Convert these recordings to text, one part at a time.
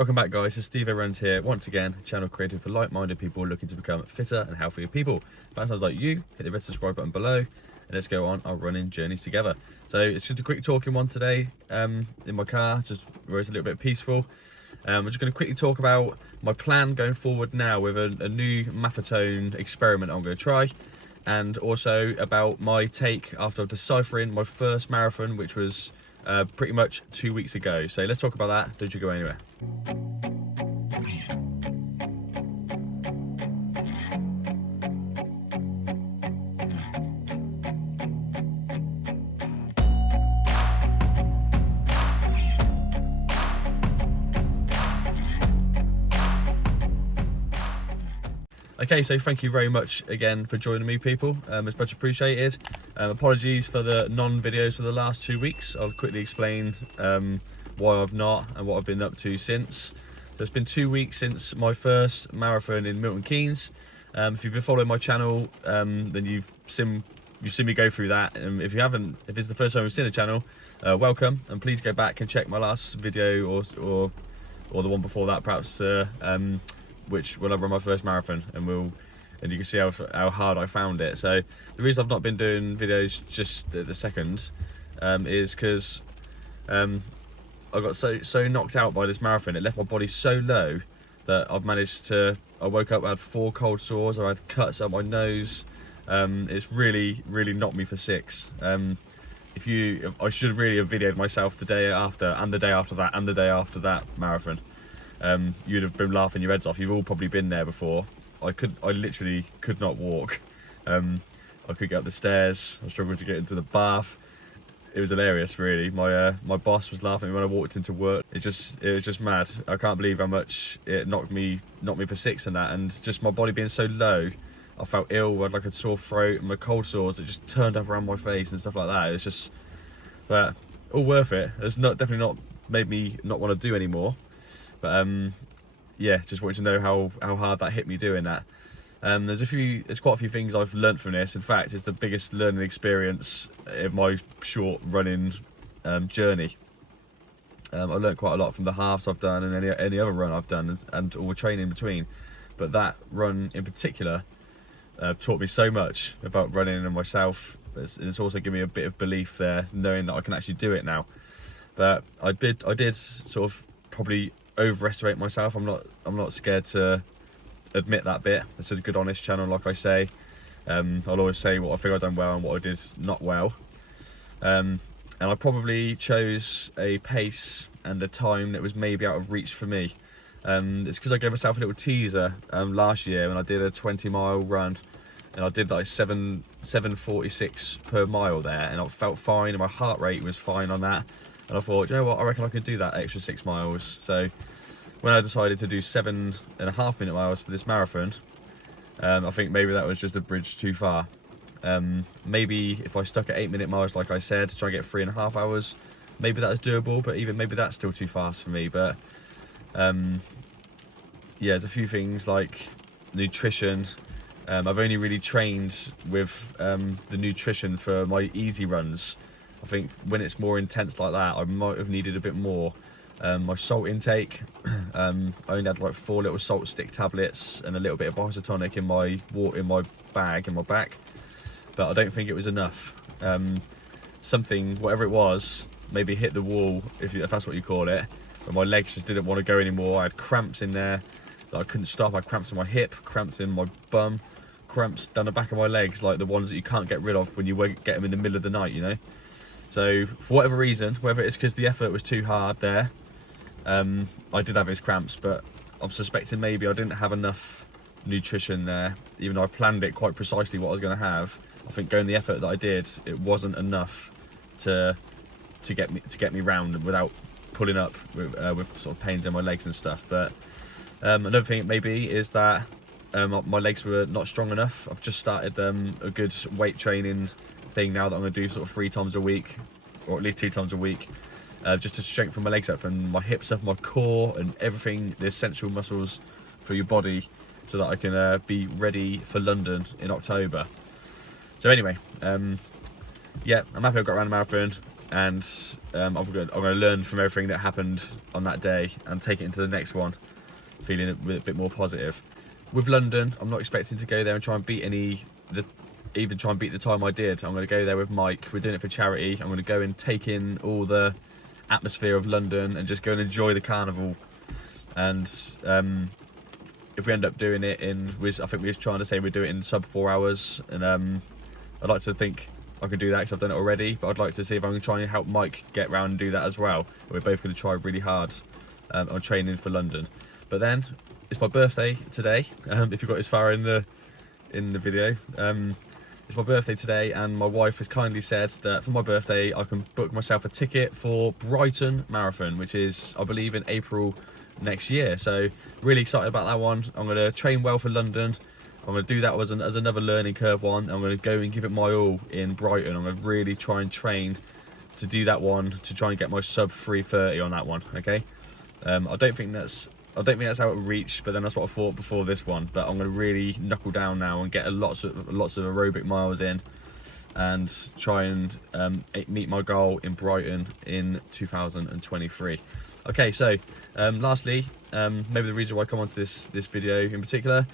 Welcome back, guys. It's Stevo Runs here once again, a channel created for like-minded people looking to become fitter and healthier people. If that sounds like you, hit the red subscribe button below and let's go on our running journeys together. So it's just a quick talking one today in my car, just where it's a little bit peaceful. I'm just going to quickly talk about my plan going forward now with a new Maffetone experiment I'm going to try, and also about my take after deciphering my first marathon, which was pretty much 2 weeks ago. So let's talk about that. Don't you go anywhere. Okay, so thank you very much again for joining me, people. It's much appreciated. Apologies for the non-videos for the last 2 weeks. I'll quickly explain why I've not and what I've been up to since. So it's been 2 weeks since my first marathon in Milton Keynes. If you've been following my channel, then you've seen me go through that. If you haven't, if it's the first time you've seen the channel, welcome, and please go back and check my last video or the one before that, perhaps. Which when I run my first marathon, and you can see how hard I found it. So the reason I've not been doing videos just at the second is because I got so knocked out by this marathon. It left my body so low that I've managed to. I woke up, I had 4 cold sores, I had cuts up my nose. It's really knocked me for 6. I should really have videoed myself the day after, and the day after that, and the day after that marathon. You'd have been laughing your heads off. You've all probably been there before. I literally could not walk. I could get up the stairs. I struggled to get into the bath. It was hilarious, really. My boss was laughing when I walked into work. It was just mad. I can't believe how much it knocked me for 6 and that, and just my body being so low. I felt ill. I had like a sore throat, and my cold sores that just turned up around my face and stuff like that. It's just, but all worth it. It's definitely not made me not want to do anymore. But yeah, just wanted to know how hard that hit me doing that. There's quite a few things I've learnt from this. In fact, it's the biggest learning experience of my short running journey. I learnt quite a lot from the halves I've done and any other run I've done, and all the training in between. But that run in particular taught me so much about running and myself. It's also given me a bit of belief there, knowing that I can actually do it now. But I did sort of probably overestimate myself. I'm not scared to admit that bit. It's a good honest channel, like I say. I'll always say what I think I've done well and what I did not well. And I probably chose a pace and a time that was maybe out of reach for me. It's because I gave myself a little teaser last year when I did a 20-mile run, and I did like 7:46 per mile there, and I felt fine and my heart rate was fine on that. And I thought, you know what, I reckon I could do that extra 6 miles. So when I decided to do 7.5-minute miles for this marathon, I think maybe that was just a bridge too far. Maybe if I stuck at 8-minute miles, like I said, to try and get 3.5 hours, maybe that was doable, but even maybe that's still too fast for me. But yeah, there's a few things like nutrition. I've only really trained with the nutrition for my easy runs. I think when it's more intense like that, I might have needed a bit more. My salt intake, I only had like 4 little salt stick tablets and a little bit of isotonic in my bag in my back, but I don't think it was enough. Something, whatever it was, maybe hit the wall, if that's what you call it. But my legs just didn't want to go anymore. I had cramps in there that I couldn't stop. I had cramps in my hip, cramps in my bum, cramps down the back of my legs, like the ones that you can't get rid of when you get them in the middle of the night, you know. So for whatever reason, whether it's because the effort was too hard there, I did have those cramps, but I'm suspecting maybe I didn't have enough nutrition there. Even though I planned it quite precisely what I was going to have, I think going the effort that I did, it wasn't enough to get me round without pulling up with sort of pains in my legs and stuff. But another thing maybe is that my legs were not strong enough. I've just started a good weight training thing now that I'm going to do sort of 3 times a week, or at least 2 times a week, just to strengthen my legs up and my hips up, my core and everything, the essential muscles for your body, so that I can be ready for London in October. So anyway, yeah, I'm happy I've got around the marathon. and I'm going to learn from everything that happened on that day and take it into the next one feeling a bit more positive. With London, I'm not expecting to go there and try and beat even try and beat the time I did. I'm going to go there with Mike. We're doing it for charity. I'm going to go and take in all the atmosphere of London and just go and enjoy the carnival. And if we end up doing it in, I think we was trying to say we'd do it in sub 4 hours, and I'd like to think I could do that because I've done it already, but I'd like to see if I can try and help Mike get round and do that as well. We're both going to try really hard on training for London. But then it's my birthday today. If you got as far in the video, it's my birthday today, and my wife has kindly said that for my birthday I can book myself a ticket for Brighton Marathon, which is, I believe, in April next year. So really excited about that one. I'm going to train well for London. I'm going to do that as another learning curve one. I'm going to go and give it my all in Brighton. I'm going to really try and train to do that one, to try and get my sub 3:30 on that one. Okay, I don't think that's how it reached, but then that's what I thought before this one. But I'm going to really knuckle down now and get lots of aerobic miles in, and try and meet my goal in Brighton in 2023. Okay, so lastly, maybe the reason why I come onto this video in particular,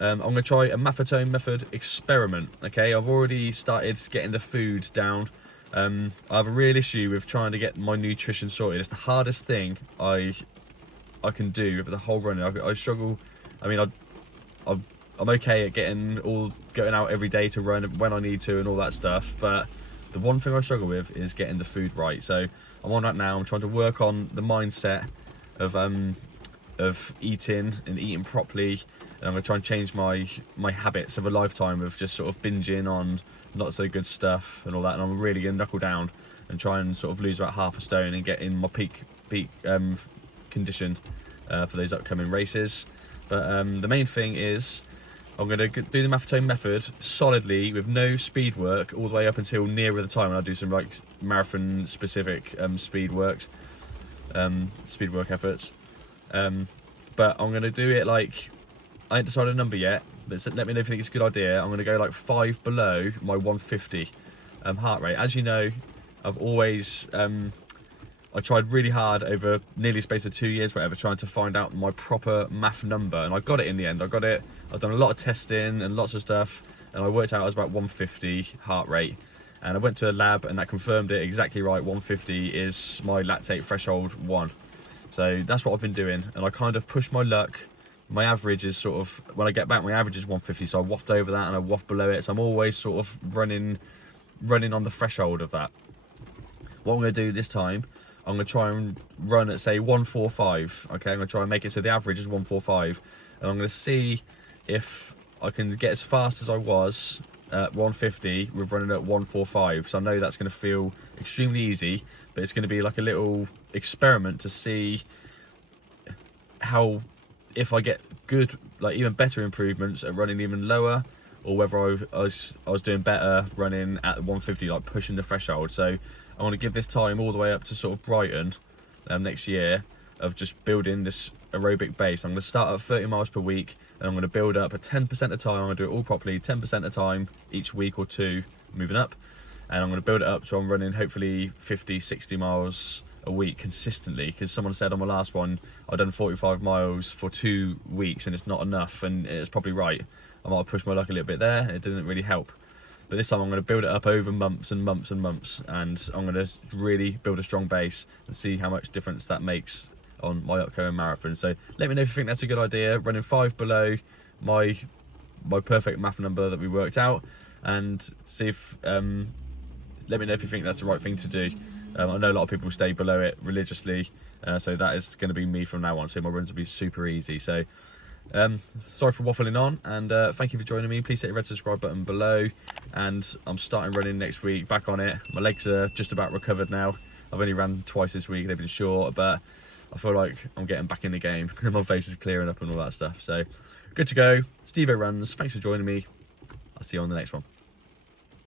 I'm going to try a Maffetone method experiment. Okay, I've already started getting the food down. I have a real issue with trying to get my nutrition sorted. It's the hardest thing I can do with the whole running. I struggle. I mean, I'm okay at going out every day to run when I need to and all that stuff, but the one thing I struggle with is getting the food right. So I'm on that now. I'm trying to work on the mindset of eating properly, and I'm going to try and change my habits of a lifetime of just sort of binging on not so good stuff and all that. And I'm really going to knuckle down and try and sort of lose about half a stone and get in my peak condition for those upcoming races. But the main thing is I'm going to do the Maffetone method solidly with no speed work all the way up until nearer the time, and I'll do some like marathon specific speed work efforts. But I'm going to do it like, I ain't decided a number yet, but let me know if you think it's a good idea. I'm going to go like 5 below my 150 heart rate. As you know, I've always I tried really hard over nearly a space of 2 years, whatever, trying to find out my proper math number, and I got it in the end. I got it. I've done a lot of testing and lots of stuff, and I worked out I was about 150 heart rate. And I went to a lab, and that confirmed it exactly right. 150 is my lactate threshold 1. So that's what I've been doing, and I kind of pushed my luck. My average is sort of, when I get back, my average is 150, so I waft over that and I waft below it. So I'm always sort of running on the threshold of that. What I'm going to do this time, I'm going to try and run at, say, 145. Okay, I'm going to try and make it so the average is 145, and I'm going to see if I can get as fast as I was at 150 with running at 145. So I know that's going to feel extremely easy, but it's going to be like a little experiment to see how, if I get good, like even better improvements at running even lower, or whether I was doing better running at 150, like pushing the threshold. So I want to give this time all the way up to sort of Brighton next year, of just building this aerobic base. I'm going to start at 30 miles per week, and I'm going to build up at 10% of the time. I'm going to do it all properly, 10% of the time each week or two, moving up. And I'm going to build it up so I'm running hopefully 50, 60 miles a week consistently, because someone said on my last one I'd done 45 miles for 2 weeks and it's not enough, and it's probably right. I might have pushed my luck a little bit there. It didn't really help. But this time I'm going to build it up over months and months and months, and I'm going to really build a strong base and see how much difference that makes on my upcoming marathon. So let me know if you think that's a good idea, running 5 below my perfect math number that we worked out, and see if let me know if you think that's the right thing to do. I know a lot of people stay below it religiously, so that is going to be me from now on. So my runs will be super easy. So sorry for waffling on, and thank you for joining me. Please hit the red subscribe button below, and I'm starting running next week, back on it. My legs are just about recovered now. I've only ran twice this week, they've been short, but I feel like I'm getting back in the game. My face is clearing up and all that stuff. So good to go. Stevo runs. Thanks for joining me. I'll see you on the next one.